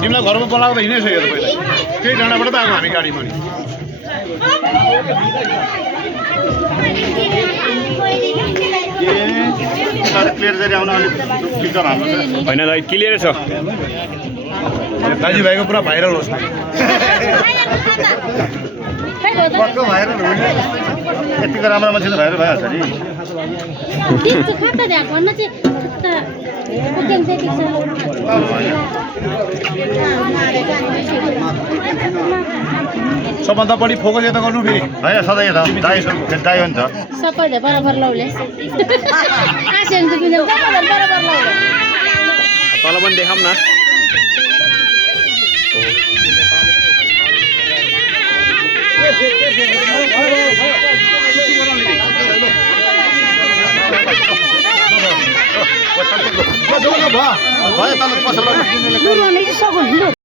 तिमीलाई घरमा बोलाउँदा हिँडेछ यो त पहिला त्यही डाँडाबाट त आएको हामी गाडीमा नि होइन दाइ क्लियर छ दाजुभाइको पुरा भाइरल होस् यतिको राम्रो मान्छे त भाइरल भइहाल्छ नि सबभन्दा बढी फोकस यता गर्नु फेरि होइन सधैँ यता दाइ हो नि त सबैले बराबर लाउले तल पनि देखाउँ न भयो